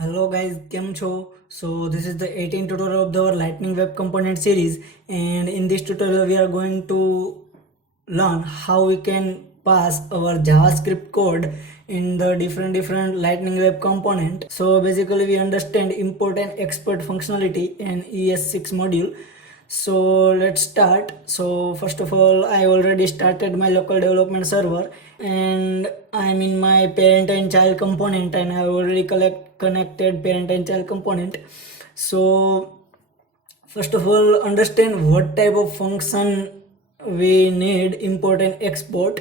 Hello guys, Kem Cho. So this is the 18th tutorial of the Lightning Web Component series, and in this tutorial we are going to learn how we can pass our JavaScript code in the different Lightning Web component. So basically we understand import and export functionality in ES6 module. So let's start. So first of all, I already started my local development server and I'm in my parent and child component, and I already connected parent and child component. So first of all, understand what type of function we need import and export.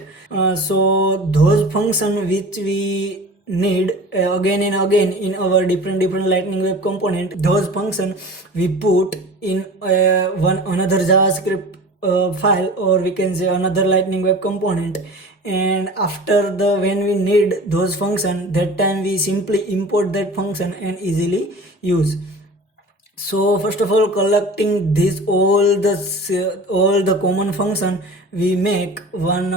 So those function which we need again and again in our different Lightning Web component, those function we put in one another JavaScript file, or we can say another Lightning Web component. And after the when we need those function, that time we simply import that function and easily use. So first of all, collecting this all the common function, we make one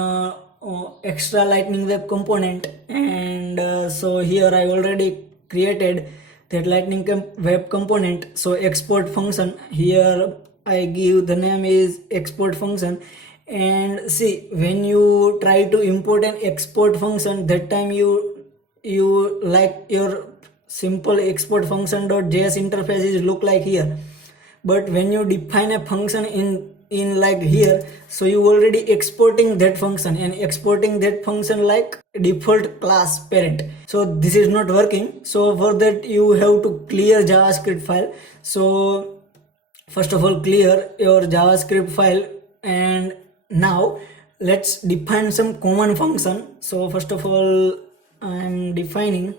extra Lightning Web component. And so here I already created that Lightning Web component. So export function, here I give the name is export function. And see, when you try to import an export function, that time you like your simple export function.js interface is look like here. But when you define a function in like here, so you already exporting that function and exporting that function like default class parent. So this is not working. So for that you have to clear JavaScript file. So first of all, clear your JavaScript file, and now let's define some common function. So first of all, I'm defining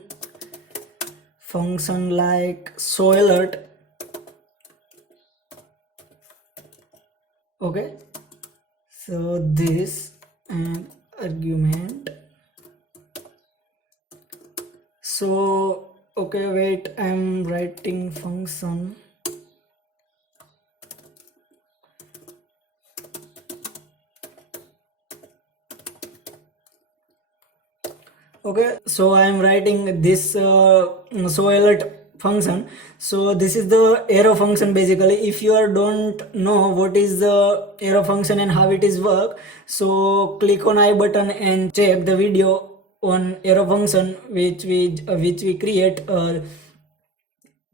function like show alert. Okay, so this and argument. So okay, wait, I'm writing function. Okay, so I am writing this show alert function. So this is the arrow function. Basically, if you don't know what is the arrow function and how it is work, so click on I button and check the video on arrow function which we create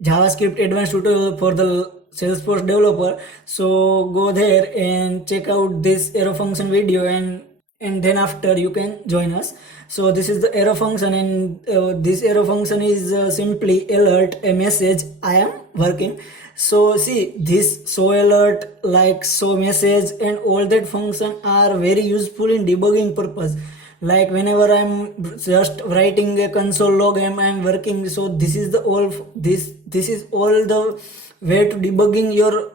JavaScript advanced tutorial for the Salesforce developer. So go there and check out this arrow function video, and then after you can join us. So this is the arrow function, and this arrow function is simply alert a message I am working. So see, this show alert, like show message, and all that function are very useful in debugging purpose. Like whenever I'm just writing a console log and I'm working, so this is the all this is all the way to debugging your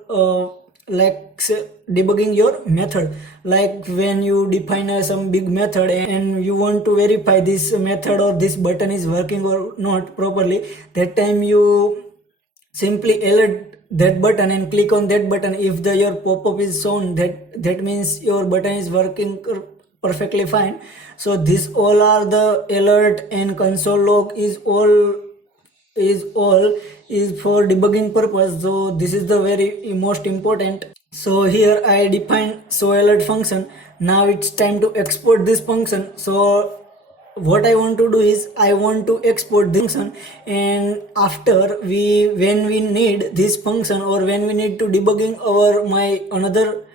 debugging your method. Like when you define some big method and you want to verify this method or this button is working or not properly, that time you simply alert that button and click on that button. If your pop-up is shown, that means your button is working perfectly fine. So this all are the alert, and console log is all is for debugging purpose. So this is the very most important. So here I define show alert function. Now it's time to export this function. So what I want to do is I want to export this function, and after when we need this function, or when we need to debugging my another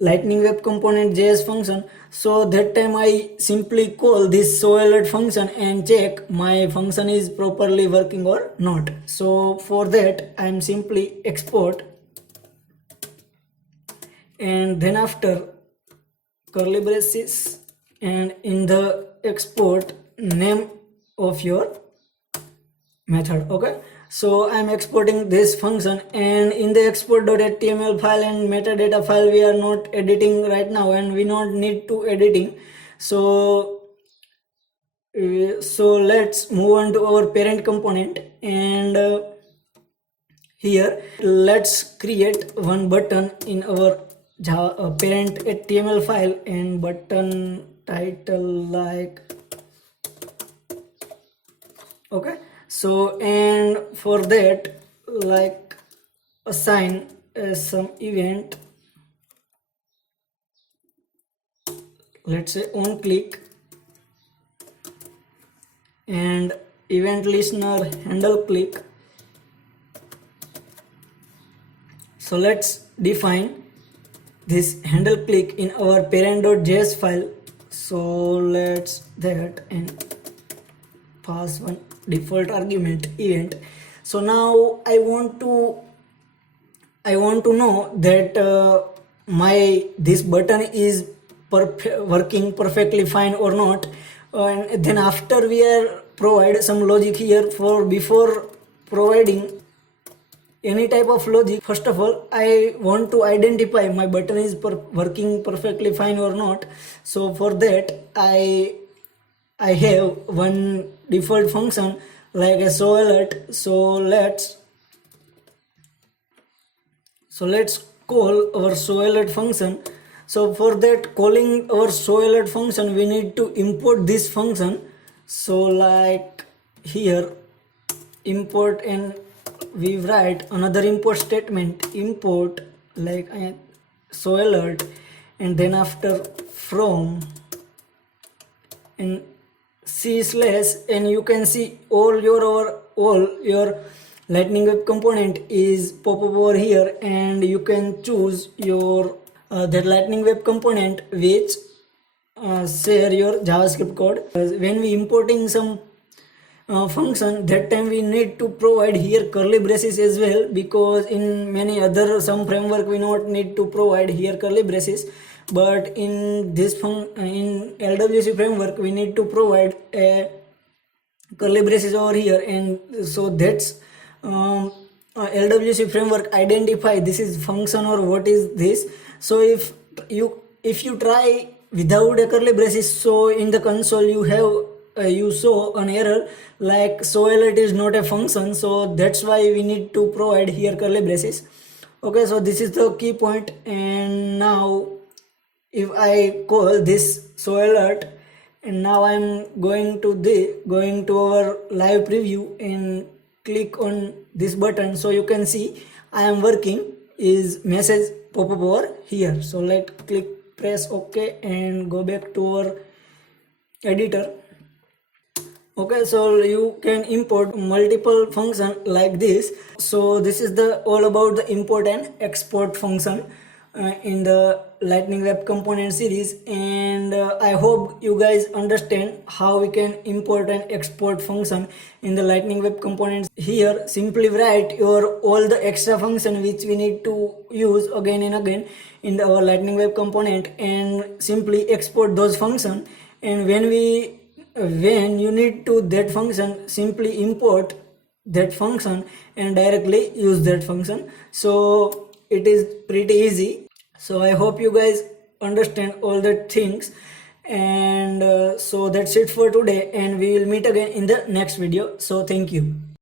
Lightning Web Component JS function, so that time I simply call this show alert function and check my function is properly working or not. So for that I'm simply export, and then after curly braces, and in the export name of your method. Okay, so I'm exporting this function, and in the export.html file and metadata file we are not editing right now, and we don't need to editing. So let's move on to our parent component, and here let's create one button in our parent HTML file, and button title like okay. So and for that, like assign some event, let's say on click, and event listener handle click. So let's define this handle click in our parent.js file. So let's that and pass one default argument event. So now I want to know that my this button is working perfectly fine or not, and then after we are provide some logic here. For before providing any type of logic, first of all I want to identify my button is working perfectly fine or not. So for that I have one default function like a show alert. So let's call our show alert function. So for that calling our show alert function, we need to import this function. So like here import, and we write another import statement, import like show alert, and then after from and c slash, and you can see all your lightning web component is pop up over here, and you can choose your that lightning web component which share your javascript code. When we importing some function, that time we need to provide here curly braces as well, because in many other some framework we not need to provide here curly braces, but in this in LWC framework we need to provide a curly braces over here. And so that's LWC framework identify this is function or what is this. So if you try without a curly braces, so in the console you have you saw an error like show alert is not a function. So that's why we need to provide here curly braces. Okay, so this is the key point. And now if I call this show alert, and now I'm going to our live preview and click on this button, so you can see I am working is message pop up over here. So let's press OK and go back to our editor. Okay, so you can import multiple function like this. So this is the all about the import and export function in the lightning web component series. And I hope you guys understand how we can import and export function in the lightning web components. Here simply write your all the extra function which we need to use again and again in our lightning web component, and simply export those function. And when you need to that function, simply import that function and directly use that function. So it is pretty easy. So I hope you guys understand all the things. And so that's it for today, and we will meet again in the next video. So thank you.